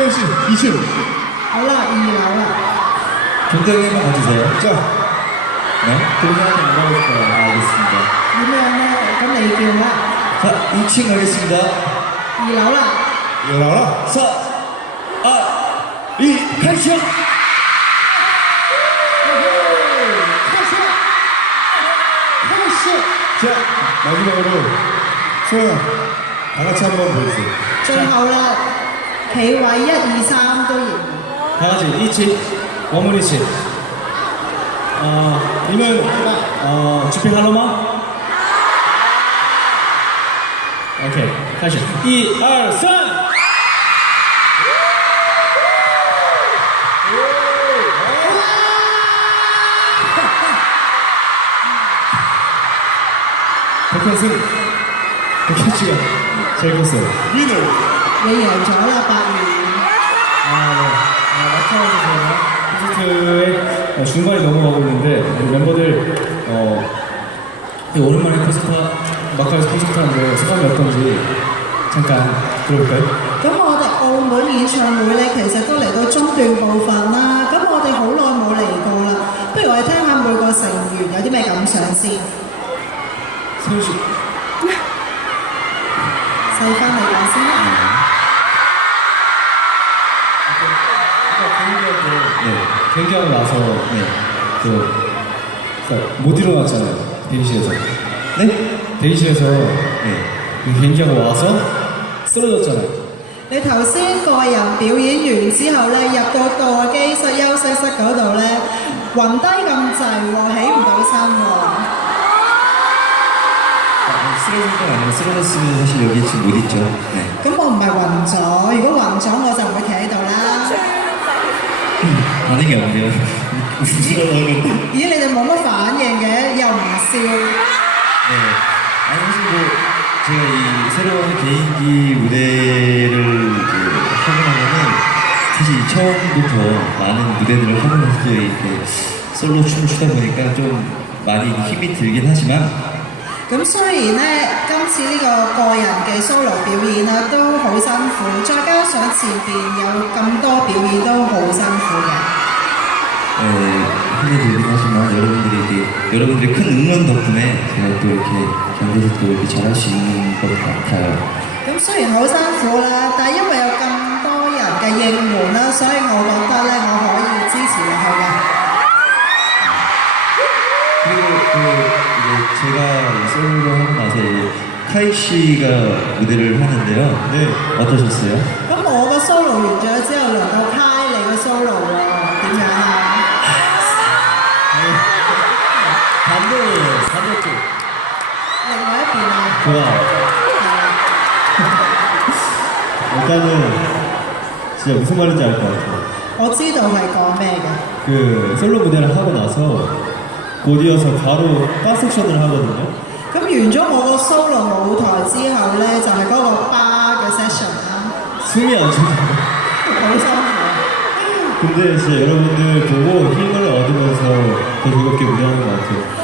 펜시 이시로 알라 이 알라 동작에 한번 봐주세요. 자 네. 동작한테 물어볼 거예요. 아, 알겠습니다. 유명한 건데 이게 뭐야 자, 2층 가겠습니다. 아, 이 알라 이라라 4, 아, 2, 칼슘! 자 마지막으로 소영아 다 같이 한번 보여주세요 좀 알라 대화 1, 2, 3도 있고 다 같이 이치 어머니치 어, 이는 어, 주핑 할로마? 오케이 다시. 2, 2, 3 백현승. 백현씨가 제일 컸어요. 위너. 你贏咗啦，八元。 아, 네. 아, 콘서트의 어, 중반이 넘어가고 있는데 우리 멤버들 어, 되게 오랜만에 콘서트 마카에서 콘서트 하는데 소감이 어떤지 잠깐 들어볼까요? 咁我哋澳門演唱會咧，其實都嚟到中段部分啦。咁我哋好耐冇嚟過啦，不如我哋聽下每個成員有啲咩感想先。 세훈 씨 細翻嚟講先啦。 네. 경기하고 나서 네. 그, 그러니까 못 일어났잖아요 대기실에서 네? 대기실에서 네. 그 경기하고 와서 쓰러졌잖아요 你頭先個人表演完之後咧，入到待機室休息室嗰度咧，暈低咁滯喎，起唔到身喎。 아, 쓰러진 건 아니고 쓰러졌으면 사실 여기 지금 못 있죠. 네. 咁我唔係暈咗，如果暈咗我就唔會企喺度啦。 반응이 없네요. 부끄러워하는데. 咦，你哋冇乜反應嘅，又唔笑。 네. 아니, 사실 뭐, 제가 이 새로운 개인기 무대를 이제 하고 나면은 사실 처음부터 많은 무대들을 하면서도 이렇게 솔로 춤을 추다 보니까 좀 많이 힘이 들긴 하지만 咁雖然咧，今次呢個個人嘅 solo 表演啦都好辛苦，再加上前邊有咁多表演都好辛苦嘅。 에, 힘이 들긴 하지만 여러분들이 이렇게, 여러분들의 큰 응원 덕분에 제가 또 이렇게 견뎌서 또 이렇게 잘할 수 있는 것 같아요. 咁雖然好辛苦啦，但係因為有咁多人嘅應援啦，所以我覺得咧，我可以支持落去嘅。 그리고 그 이제 제가 솔로를 하고 나서 이제 카이 씨가 무대를 하는데요. 네. 어떠셨어요? 咁我個 solo 完咗 반대예요 반대쪽 另外一邊啊， 좋아. 係啊， 일단은 진짜 무슨 말인지 알 것 같아요. 我知道係講咩嘅。 그 솔로 무대를 하고 나서 곧 이어서 바로 바 섹션을 하거든요. 咁完咗我個 solo 舞台之後咧，就係、嗰個 bar 嘅 session 啦， 숨이 안 차요. 好辛苦。 근데 진짜 여러분들 보고 힘을 얻으면서 더 즐겁게 무대하는 것 같아요.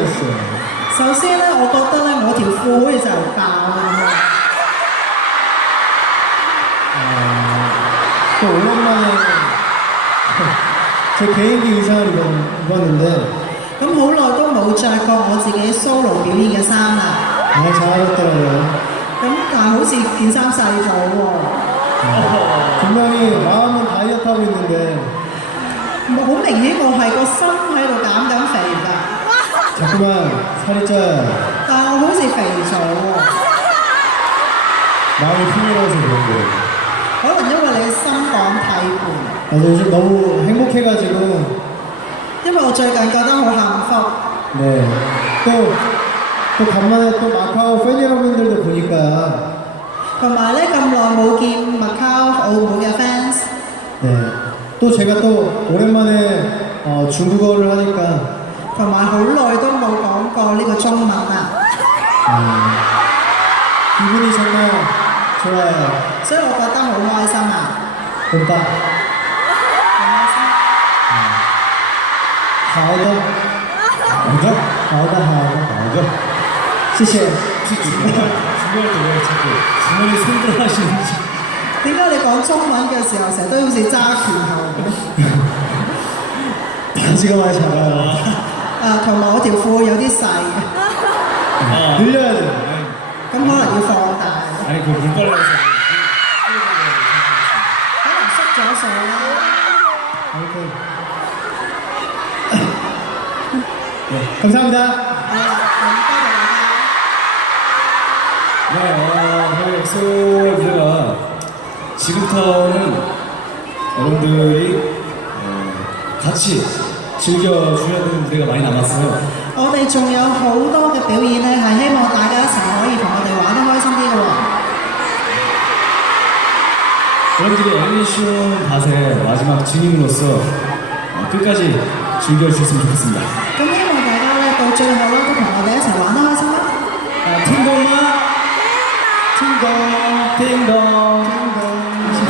터진 느낌이었어요. 首先咧，我覺得咧，我條褲好似就爆咁樣。 또 오랜만에 제 개인기 의상을 입었, 입었는데 咁好耐都冇着過我自己 solo 表演嘅衫啦。 아, 잘하셨더라고요. 咁但係好似件衫細咗喎， 분명히 마음은 다이어트하고 있는데 好明顯我係個心喺度減緊肥㗎， 자꾸만 살이 쪄요. 但係我好似肥咗喎。 마음이 풍요로워서 그런 거예요. 可能因為你心廣體胖， 아, 요즘 너무 행복해가지고 因為我最近覺得好幸福。 네. 또, 또 간만에 또 마카오 팬 여러분들도 보니까 同埋咧咁耐冇見麥卡澳門嘅 fans， 네. 또 제가 또 오랜만에 어, 중국어를 하니까 同埋好耐都 冇講過呢個中文啦， 음, 기분이 정말 좋아요. 所以我覺得好開心啊！ 오빠, 好開心。 하오더, 맞아? 하오더, 하오더. 맞아? 谢谢. 중요할 때 왜 자꾸 주머니 손들어 하시는지 點解你講中文嘅時候成日都好似揸拳頭咁？ 바지가 많이 작아요. 啊，同埋我條褲有啲 그 물빨래에서 可能縮咗水啦。 아무튼. 네, 감사합니다. 係啦，咁多謝大家。 네, 어, 저희 엑소 무대가 지금부터는 여러분들이 어, 같이 즐겨주셔야 되는 무대가 많이 남았어요. 我哋仲有好多嘅表演咧，係希望大家一齊可以同我哋玩得開心啲嘅喎。 여러분들이 애니쇼 밭의 마지막 증인으로서 어, 끝까지 즐겨주셨으면 좋겠습니다. 咁希望大家咧到最後咧都同我哋一齊玩得開心啦。 아, 팅동마 팅동 팅동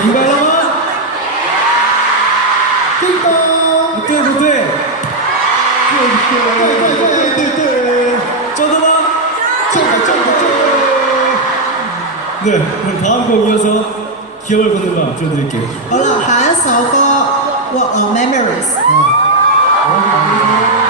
이거는 띵동! 못돼 못돼 쪼드마 네 그럼 다음 곡 이어서 기억을 보는 거 들려드릴게요. All our hearts, all what our memories. 어. 어,